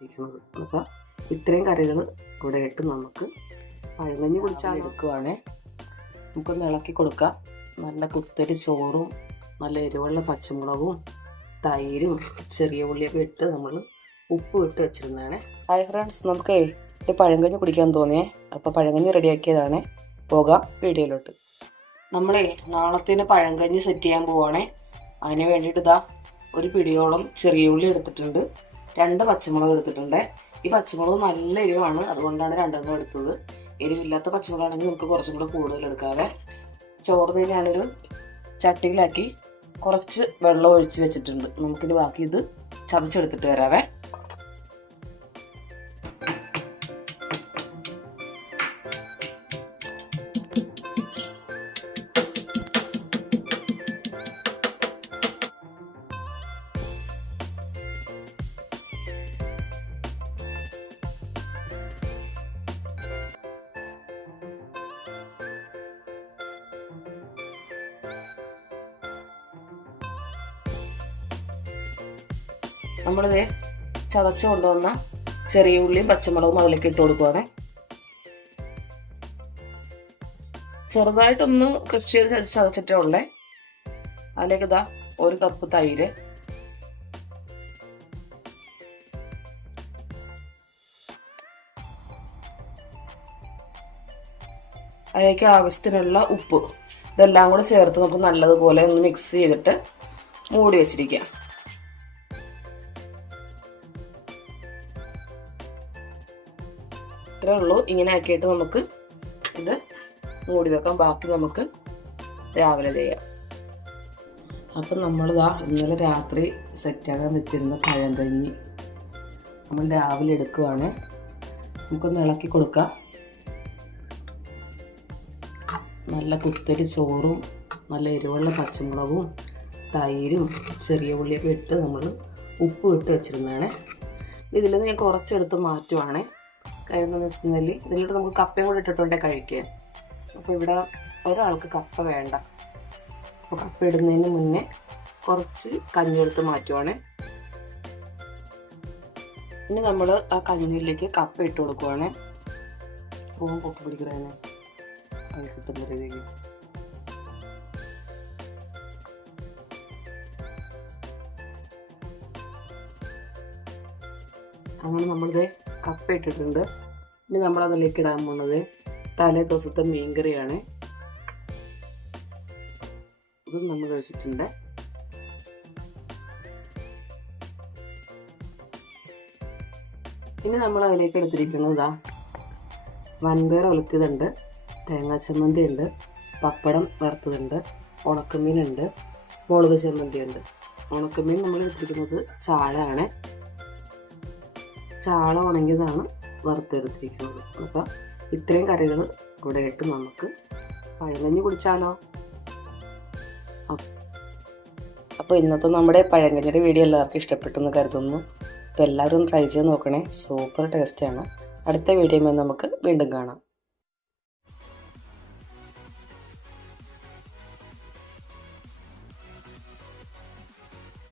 ഇരിക്കുന്നത്. അപ്പോൾ ഇത്രയും കറികൾ ഇവിടെ ഇട്ട് നമുക്ക് പഴങ്കഞ്ഞി കുടിച്ചാൽ എടുക്കുവാണേ നമുക്കൊന്ന് ഇളക്കി കൊടുക്കാം. നല്ല കുത്തരി ചോറും നല്ല എരിവുള്ള പച്ചമുളകും തൈരും ചെറിയ ഉള്ളിയൊക്കെ ഇട്ട് നമ്മൾ ഉപ്പ് ഇട്ട് വെച്ചിരുന്നതാണ്. ഹായ് ഫ്രണ്ട്സ് നമുക്കേ ഒരു പഴങ്കഞ്ഞി കുടിക്കാൻ തോന്നിയേ. അപ്പോൾ പഴങ്കഞ്ഞി റെഡിയാക്കിയതാണ്. പോകാം വീഡിയോയിലോട്ട്. നമ്മളേ നാളത്തേന് പഴങ്കഞ്ഞി സെറ്റ് ചെയ്യാൻ പോവാണേ. അതിന് വേണ്ടിയിട്ട് ഇതാ ഒരു പിടിയോളം ചെറിയ ഉള്ളി എടുത്തിട്ടുണ്ട്. രണ്ട് പച്ചമുളക് എടുത്തിട്ടുണ്ട്. ഈ പച്ചമുളക് നല്ല എരിവാണ്. അതുകൊണ്ടാണ് രണ്ടെണ്ണം എടുത്തത്. എരിവില്ലാത്ത പച്ചമുളകാണെങ്കിൽ നമുക്ക് കുറച്ചും കൂടെ കൂടുതൽ എടുക്കാവേ. ചോറ് ഞാനൊരു ചട്ടിയിലാക്കി കുറച്ച് വെള്ളം ഒഴിച്ച് വെച്ചിട്ടുണ്ട്. നമുക്കിനി ബാക്കി ഇത് ചതച്ചെടുത്തിട്ട് വരാവേ. നമ്മളിത് ചതച്ച് കൊണ്ടുവന്ന ചെറിയ ഉള്ളിയും പച്ചമുളകും അതിലേക്ക് ഇട്ട് കൊടുക്കുവാണേ. ചെറുതായിട്ടൊന്ന് കൃഷി ചെയ്ത് ചതച്ച് ചതച്ചിട്ടേ ഉള്ളേ. അതിലേക്ക് ഇതാ ഒരു കപ്പ് തൈര്. അതിലേക്ക് ആവശ്യത്തിനുള്ള ഉപ്പ്. ഇതെല്ലാം കൂടെ ചേർത്ത് നമുക്ക് നല്ലതുപോലെ ഒന്ന് മിക്സ് ചെയ്തിട്ട് മൂടി വെച്ചിരിക്കാം ഇത്രേ ഉള്ളൂ. ഇങ്ങനെ ആക്കിയിട്ട് നമുക്ക് ഇത് മൂടി വെക്കാം. ബാക്കി നമുക്ക് രാവിലെ ചെയ്യാം. അപ്പം നമ്മളിതാ ഇന്നലെ രാത്രി സെറ്റാകാൻ വെച്ചിരുന്ന പഴന്തഞ്ഞി നമ്മൾ രാവിലെ എടുക്കുവാണ്. നമുക്കൊന്ന് ഇളക്കി കൊടുക്കാം. നല്ല കുത്തരി ചോറും നല്ല എരിവുള്ള പച്ചമുളകും തൈരും ചെറിയ ഉള്ളിയൊക്കെ ഇട്ട് നമ്മൾ ഉപ്പ് ഇട്ട് വെച്ചിരുന്നതാണ്. ഇതിൽ നിന്ന് ഞാൻ കുറച്ചെടുത്ത് മാറ്റുവാണേ. കഴിയുന്നതെന്ന് വെച്ചിട്ടുണ്ടെങ്കിൽ ഇതിലോട്ട് നമുക്ക് കപ്പയും കൂടെ ഇട്ടിട്ടുണ്ടേ കഴിക്കാൻ. അപ്പോൾ ഇവിടെ ഒരാൾക്ക് കപ്പ വേണ്ട. അപ്പോൾ കപ്പ ഇടുന്നതിന് മുന്നേ കുറച്ച് കഞ്ഞെടുത്ത് മാറ്റുവാണേ. ഇനി നമ്മൾ ആ കഞ്ഞിയിലേക്ക് കപ്പ ഇട്ട് കൊടുക്കുവാണേ. പൂവും പൊക്കി പിടിക്കുന്നതിന് അത് കിട്ടുന്ന രീതിയിൽ അങ്ങനെ നമ്മളിത് കപ്പ ഇട്ടിട്ടുണ്ട് ഇനി നമ്മൾ അതിലേക്ക് ഇടാൻ പോകുന്നത് തലേ ദിവസത്തെ മീൻകറിയാണ്. ഇതും നമ്മൾ ഒഴിച്ചിട്ടുണ്ട് ഇനി നമ്മൾ അതിലേക്ക് എടുത്തിരിക്കുന്നത് ഇതാ വൻപയർ ഒലുക്കിയതുണ്ട് തേങ്ങാ ചമ്മന്തി ഉണ്ട് പപ്പടം വറുത്തതുണ്ട് ഉണക്കമീനുണ്ട് മുളക് ചമ്മന്തി ഉണ്ട് ഉണക്കമീൻ നമ്മൾ എടുത്തിരിക്കുന്നത് ചാളയാണ്. ചാള ഉണങ്ങിയതാണ് വറുത്തെടുത്തിരിക്കുന്നത്. അപ്പോൾ ഇത്രയും കറികൾ ഇവിടെ ഇട്ട് നമുക്ക് പഴങ്കഞ്ഞി കുടിച്ചാലോ? അപ്പോൾ ഇന്നത്തെ നമ്മുടെ പഴങ്കഞ്ഞിയുടെ വീഡിയോ എല്ലാവർക്കും ഇഷ്ടപ്പെട്ടു എന്ന് കരുതുന്നു. അപ്പോൾ എല്ലാവരും ട്രൈ ചെയ്ത് നോക്കണേ. സൂപ്പർ ടേസ്റ്റാണ്. അടുത്ത വീഡിയോയിൽ നമുക്ക് വീണ്ടും കാണാം.